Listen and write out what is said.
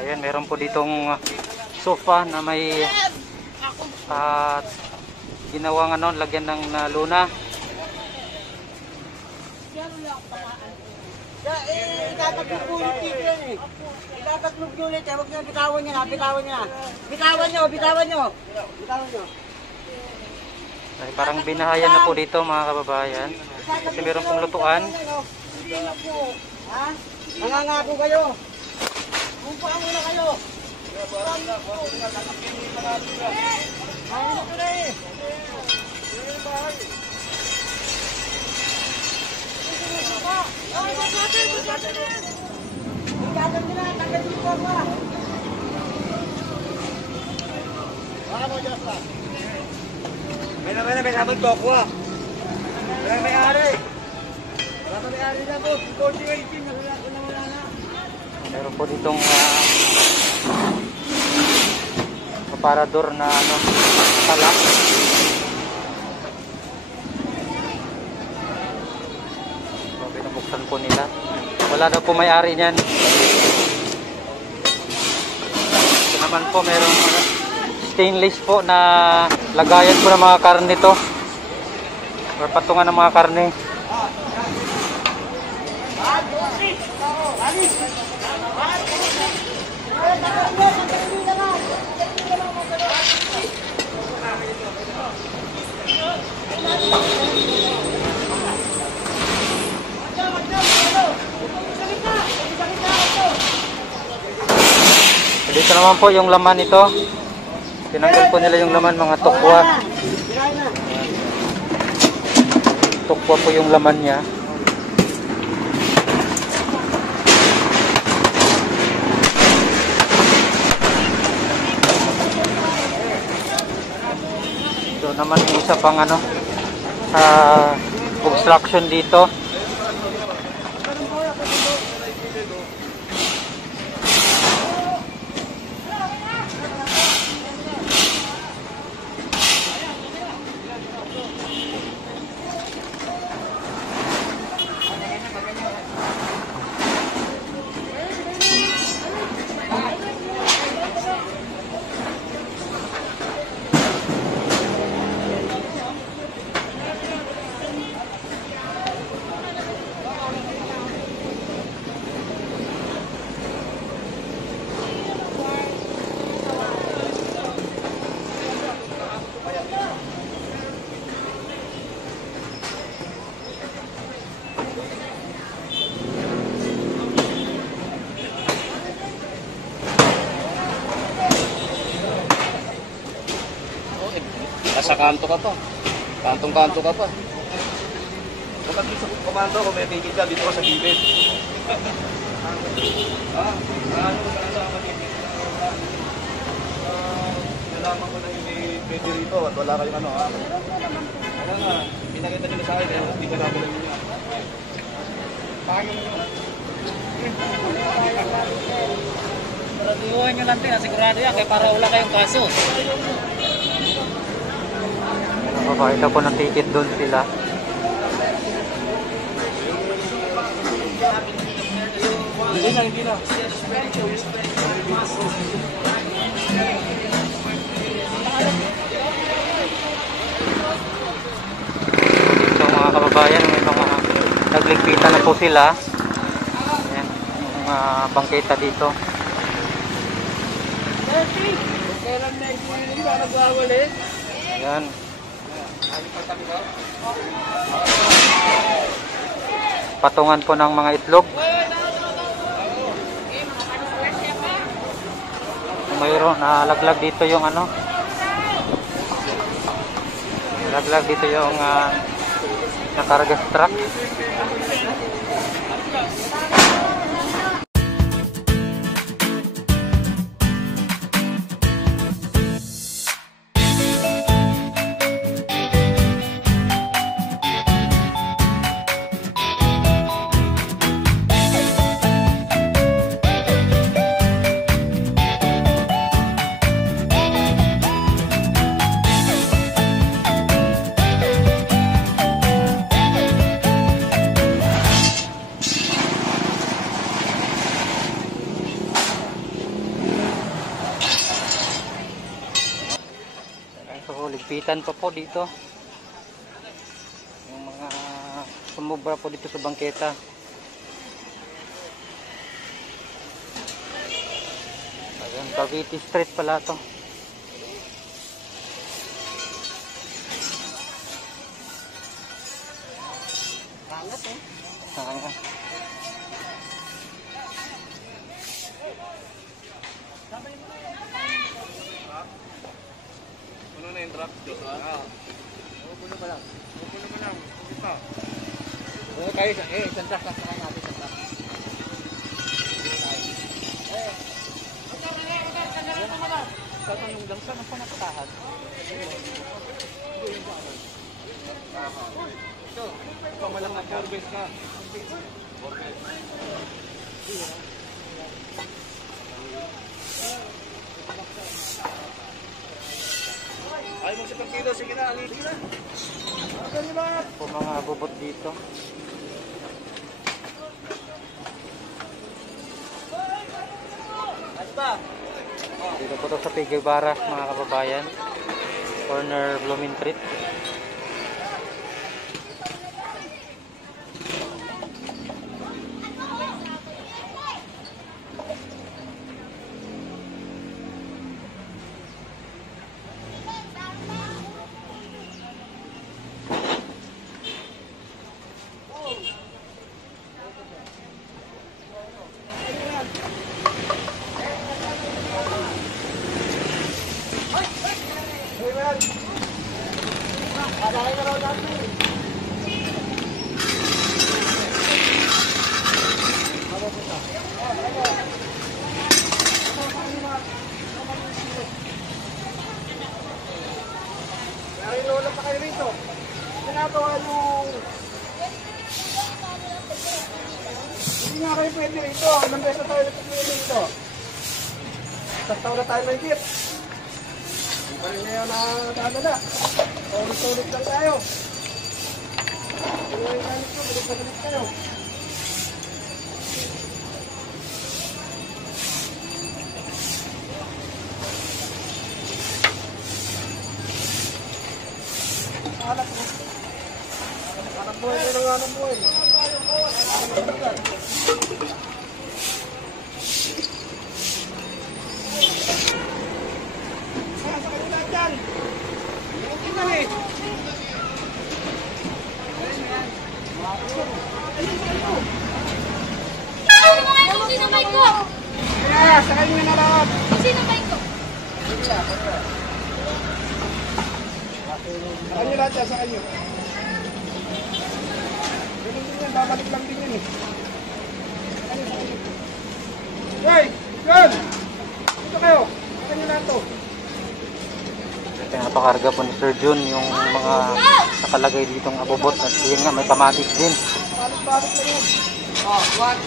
Ayan, meron po ditong sofa na may ginawang ano, lagyan ng luna. Itatatlog ulit dito yan eh. Itatatlog ulit eh. Huwag nyo, bitawan nyo na, bitawan nyo na. Bitawan nyo, bitawan nyo. Bitawan nyo. Ay, parang binahayan na po dito mga kababayan. Kasi meron pong lutuan. Hindi na po. Ha? Nangangako kayo. Bumpaan muna kayo. Bumpaan na po. Mahina ko na eh. Igatang nila, tanggal dito ako ah. Baka mo, Joshua. May sabon ko ako ah. Walang may-ari. Wala may-ari na po. Konti yung itim, wala na. Meron po ditong aparador na ano, sala. So, binubuksan po nila. Wala daw po may-ari niyan. Ito naman po merong stainless po na lagayan po ng mga karne to. Or patungan ng mga karne. Dito naman po yung laman nito. Tinanggal po nila yung laman, mga tukwa. Tukwa po yung laman niya. Ito naman yung isa pang ano, obstruction dito. Nasa kanto ka pa. Kantong-kanto ka pa. Kapag sa komando ko, may tigil ka, dito ka sa gilid. Ano ka sa matipid? Nalaman ko na hindi pwede rito at wala kayong ano ha. Ano nga, pinakita nyo sa akin, hindi ka namin lang niya. Iuhan nyo lang din, sigurado yan, kaya para wala kayong kaso. Papakita po ng ticket doon sila. Hindi na. Dito mga kababayan, may mga nagligpitan na po sila. Ayan, yung mga bangketa dito. Ayan. Patungan po ng mga itlog. Mayroon nalaglag dito yung ano. Nalaglag dito yung nakarga truck. hinihipitan pa po dito. Yung mga sumubra po dito sa bangketa. Ayan, Cavite Street pala to. Pangat eh. Ayan. Puno na yung truck, Diyos. Puno pa lang. Puno mo lang. Ito. Puno kayo, isang truck lang saka natin isang truck. Sa tanong lang, saan ako nakatahan? Ito. Pamalang na service ka. Ay mo si Pagkilo, sige na, ali. Sige na. Po mga abubot dito. Ano ba? Dito po to sa Pigibara mga kababayan. Corner Blooming Street. Ay, lola pa kayo rito. Ginagawa yung... Hindi nga kayo pwede rito. Ilang beses tayo napagpili rito. Isang taon na tayo may gift. Hindi pa rin ngayon nakakadala. Ulit-ulit lang tayo. Hindi yung galit ko, balik kayo. Anak mo. Anak buhay na ng anak buhay. Sa kanila dyan. Hindi na eh. Ano mga ito? Sino may ko? Kaya, sa kanila na lahat. Sino may ko? Sa kanyo lahat yan, sa kanyo. Ganun din yan, babalik lang din yan eh. Sa kanyo, sa kanyo. Hoy! John! Dito kayo! Sa kanyo lahat to. Pinapakarga po ni Sir Jun yung mga nakalagay ditong abubot at yun nga may kamatis din. Balik-balik na yun. Oh, what?